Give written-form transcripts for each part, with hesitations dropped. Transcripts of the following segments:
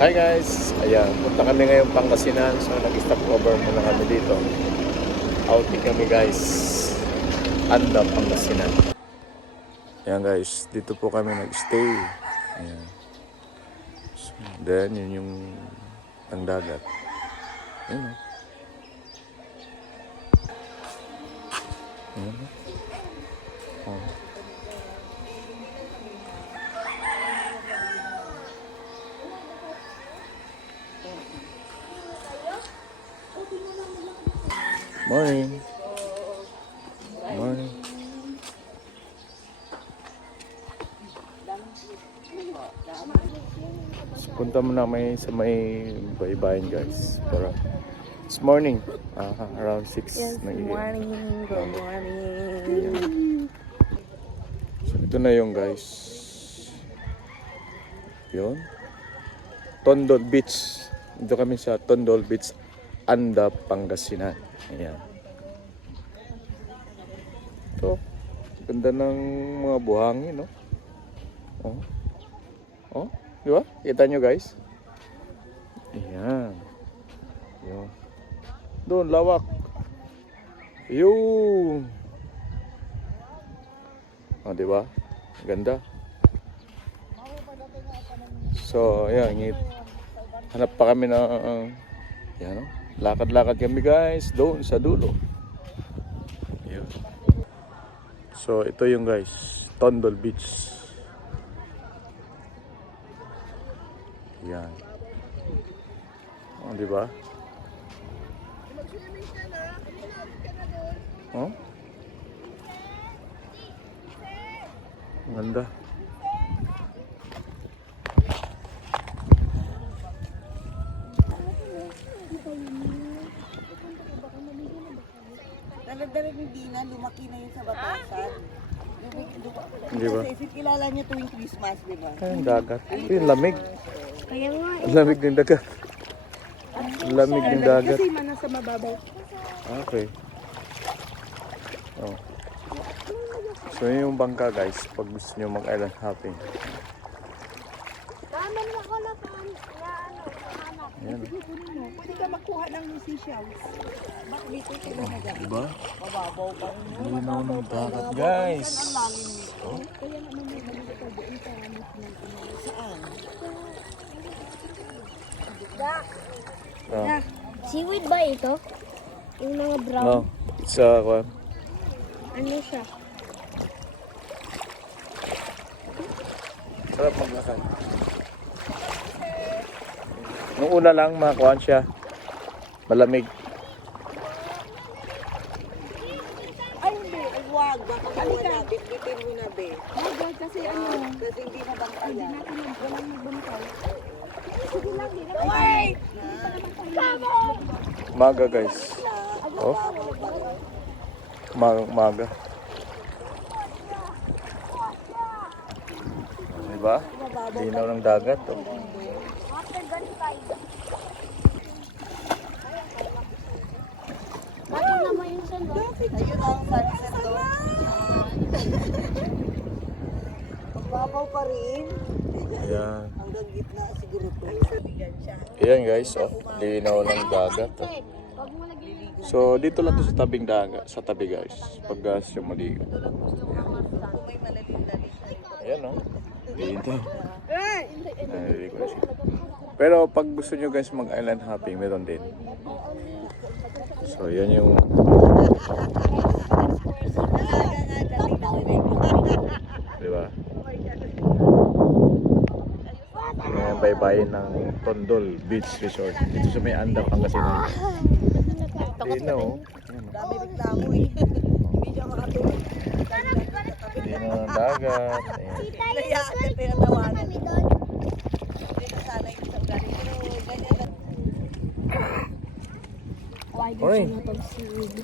Hi guys! Ayan, punta kami ngayon Pangasinan. So nag-stop over muna kami dito. Outing kami guys. Anda, Pangasinan. Ayan guys, dito po kami nag-stay. Ayan. So, then yun yung ang dagat. Ayan. Ayan. Oh. Morning. Morning. So, punta muna may sa may baybayin guys. Para it's morning. Around 6. Yes, good morning. Good morning. So ito na yung guys. Yun. Tondol Beach. Dito kami sa Tondol Beach, Anda, Pangasinan. Ayan. Ito. Ganda ng mga buhangin, no? Oh. Oh, di ba? Kita nyo guys? Ayan. Yun. Doon, lawak. Yun. Oh, di ba? Ganda. So, ayan. Hanap pa kami na yan, no? Lakad-lakad kami guys doon sa dulo. Ayan. So, ito yung guys, Tondol Beach. Yan. Oh, di ba? Oh? Ang ganda. Dalag-dalag hindi na, lumaki na yun sa batasan. Di ba? Kasi kilala niya tuwing Christmas, di ba? Ay, ang dagat. Ito yung lamig. Kaya nga Ang lamig ng dagat. Ang lamig ng dagat. Kasi man nasa mababaw. Okay. Oh. So yun yung bangka guys pag gusto nyo mag-island hopping. Tama na ako na pan. Na ano, hanap. Ayan. Pwede ka makuha ng seashells. Bakit dito sila na dyan? Diba? Mababaw pa rin yun. Linaw ng dagat guys. Oh. Kaya naman may balik ka doon sa saan? Oh. Seaweed ba ito? Yung mga brown? No, it's Ano siya? sarap maglakad. Nung una lang makakuha siya. Malamig. Ay hindi, ay wag. Baka wala, bitbitin mo na be. Wag kasi ano. Kasi hindi na bangkay. Hindi natin walang magbangkay. Sige lang, hindi na. Wait! Maga guys. Oh. Maga. Diba? Linaw ng dagat. Oh. Water gun tayo. Bakit naman yung salo? Ayun ang sunset doon. Magbabaw pa rin. Ayan. Hanggang gitna siguro to. Bigan siya. Ayan guys, oh. Linaw ng dagat. Oh. Huwag mo lagyan. So dito lang to sa tabing dagat, sa tabi guys. Pag yung maligo. Kung may malalim-lalim na ito. Ayan oh. Dito. Naliligo na siya. Pero pag gusto nyo guys mag-island hopping, meron din. So yan yung diba? Yung baybayin ng Tondol Beach Resort. Dito sa may Anda, Pangasinan. Linaw oh. Ayan, oh. Dami reklamo eh. Hindi siya makatulog. Linaw ng dagat. Ayan. Kaya agad tinatawanan. Hindi na sana yung isang galing. Pero ganyan lang. Why did Oy. you not have seaweed?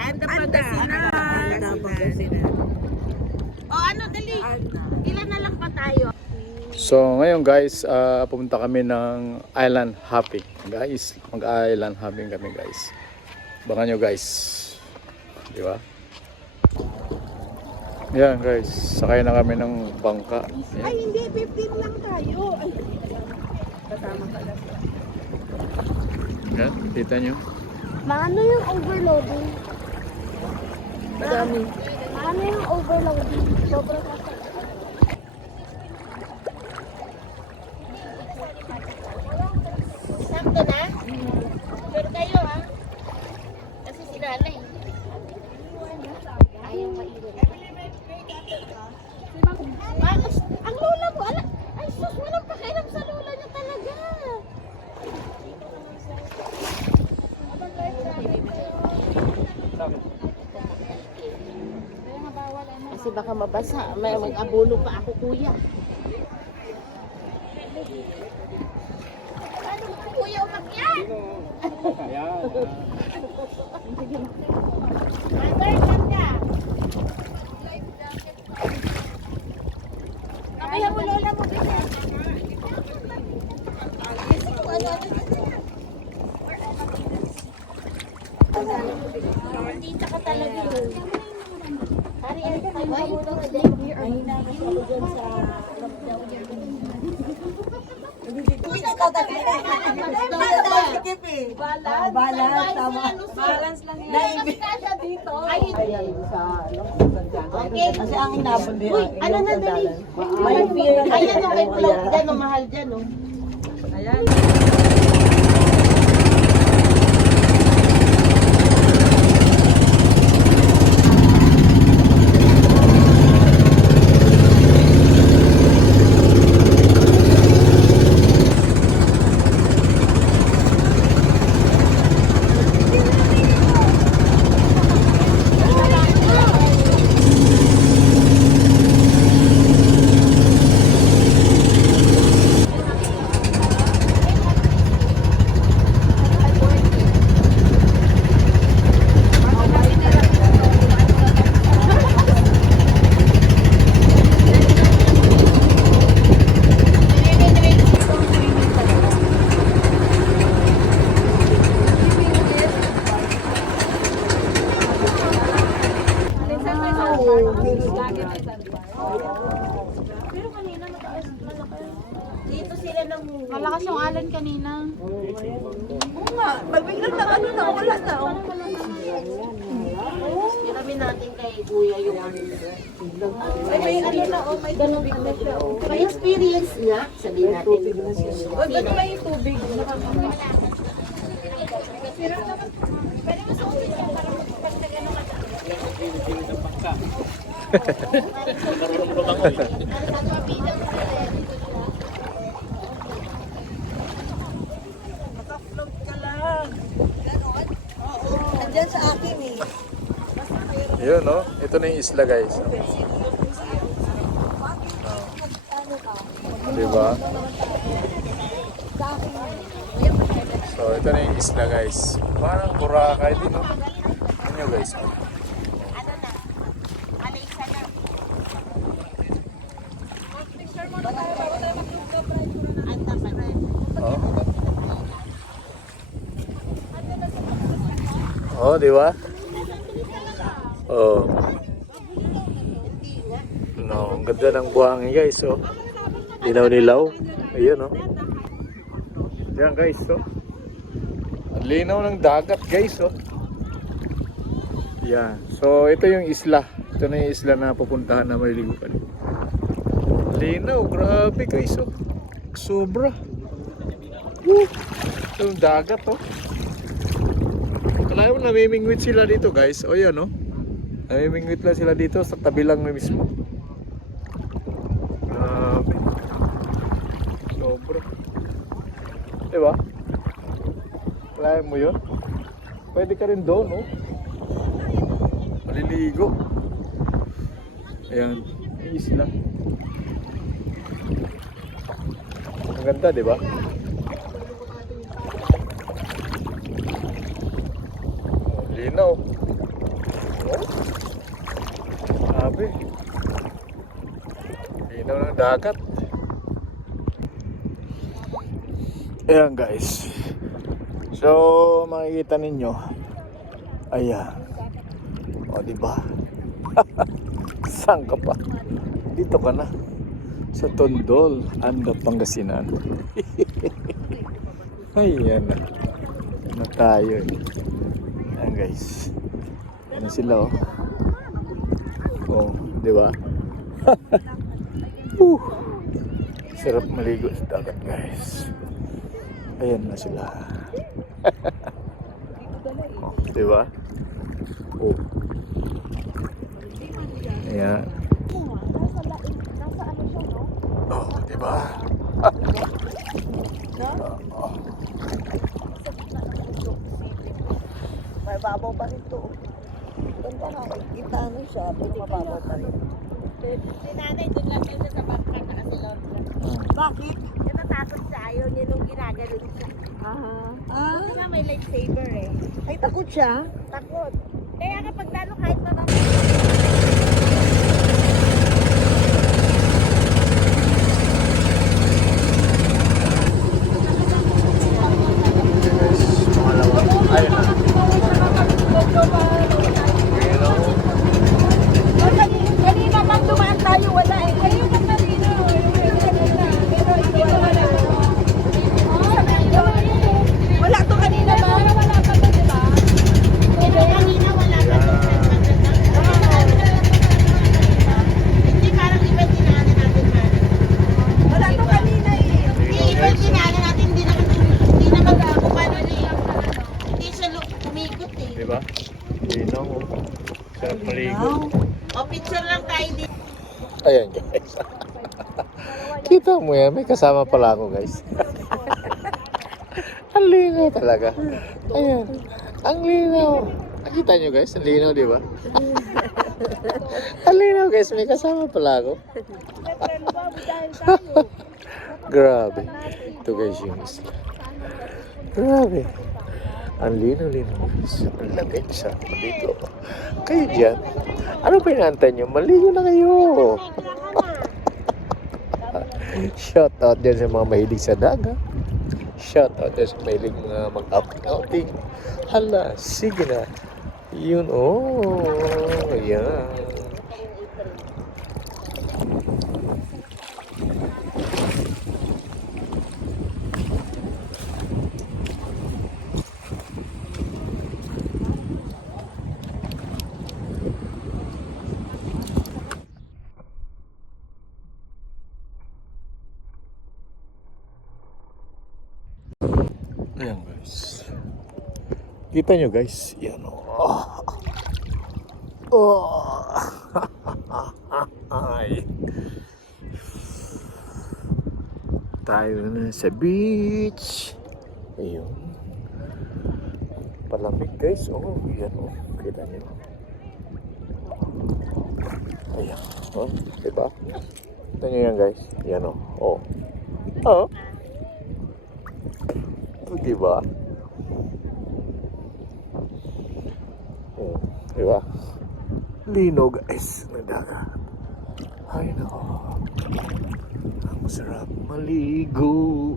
Anda Pangasinan. O ano, dali. Ilan na lang pa tayo? So ngayon guys, pumunta kami ng island hopping. Guys, mag-island hopping kami guys. Baka nyo guys. Di ba? Yan guys, sakay na kami ng bangka. Yan. Ay, hindi. 15 lang tayo. Ay, kasama ka lang. Yan, kita nyo. Maano yung overloading? Madami. Maano yung overloading? Sobrang kasal. Sakto na? Pero kayo ha? Kasi si nanay. Ayaw maiwan. Bakit? Ang lola mo, ay sus, walang pakialam sa lola niya talaga. Kasi baka mabasa, may mag-abono pa ako kuya. Ano ba kuya umakyat? Ay, welcome ka. Kaya mo lola mo bitin. Dito ka talaga yun. Hari, ay, Balance, tama. Balance lang yan. Kasi ang inabot din. Uy, ano na dali? May fear. Ayan o, may float dyan o, mahal dyan o. Ayan. Dito sila nang Malakas yung alon kanina. Oo nga. Magbiglang na ano na. Wala na. Hiramin natin kay kuya yung ano. Ay, may ano na. Oh, may tubig na siya. Oh. May experience nga, sabihin natin. Uy, ba't may tubig? Naka-float ka lang. Ganon? Oo. Nandyan sa akin eh. Yun, no? Ito na yung isla, guys. Diba? So, ito na yung isla, guys. Parang Boracay din, no? Ano nyo, guys? Ano na? Ano isa na? Ang tapat na. Oh, di ba? Oh. No, ang ganda ng buhangin, guys, oh. Linaw-nilaw. Ayun, oh. Yan, guys, oh. Ang linaw ng dagat, guys, oh. Yan. So, ito yung isla. Ito na yung isla na pupuntahan na maliliguan. Linaw, grabe, guys, oh. Sobra. Woo! Ito yung dagat, oh. Kala mo namimingwit sila dito, guys. O yan, no? Namimingwit lang sila dito sa tabi lang mismo. Grabe. Sobra. Diba? Kala mo yun? Pwede ka rin doon, no? Maliligo. Ayan. Yung isla. Ang ganda, diba? Linaw. Oh. Sabi. Linaw ng dagat. Ayan, guys. So, makikita ninyo. Ayan. O, di ba? Saan ka pa? Dito ka na. Sa Tondol, Andap, Pangasinan. Ayan na. Na tayo eh. Ayan guys. Ano sila oh. Oh, di ba? Sarap maligo sa dagat guys. Ayan na sila. Oh, di ba? Oh. Ayan. Oh, di ba? Oh. May babaw pa rin to. Ganda nga, kita na siya, pero mababaw pa rin. Si nanay doon lang siya sa bangka nakasalon. Bakit? Natatakot siya. Ayaw niya nung ginaganon siya. Kasi nga may lightsaber eh. Ay, takot siya? Takot. Kaya kapag lalo kahit pa naman. Pangalawa. Ayun na. Kanina pag dumaan tayo wala eh. Ayun ang kanina. Wala to kanina ba? Wala pa to, di ba? Kanina wala pa to. Hindi parang iba yung dinaanan natin man. Wala to kanina eh. Hindi iba yung dinaanan natin. Hindi naman kumano eh. Hindi siya umikot eh. Di ba? Linaw. Sarap maligo. O picture lang tayo dito. Ayan guys. Kita mo yan, may kasama pala ako guys. Ang linaw talaga. Ayan. Ang linaw. Nakita nyo guys, ang linaw di ba? Ang linaw guys, may kasama pala ako. Grabe. Ito guys yung isla. Grabe. Ang linaw-linaw guys. Ang lagay sa dito. Kayo dyan. Ano pa inaantay nyo? Maligo na kayo. Shout out din sa mga mahilig sa dagat. Shout out din sa mahilig mga mag-outing. Hala, sige na. Yun, oh. Ayan. Ayan guys. Kita nyo guys. Yan o. Oh. Ay. Tayo na sa beach. Ayun. Palamig guys. Oh, yan o. Kita nyo. Ayan. Oh, diba? Kita nyo yan guys. Yan o. Oh. Oh. Diba? Diba? Lino guys na dagat. Ay nako. Ang sarap maligo.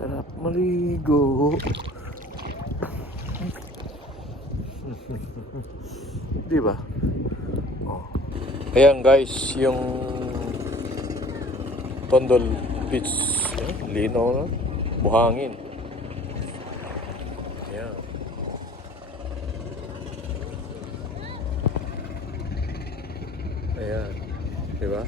Sarap maligo. Diba? Oh. Ayan guys, yung Tondol Beach. Linaw na. Buhangin. Ayan. Ayan. Diba?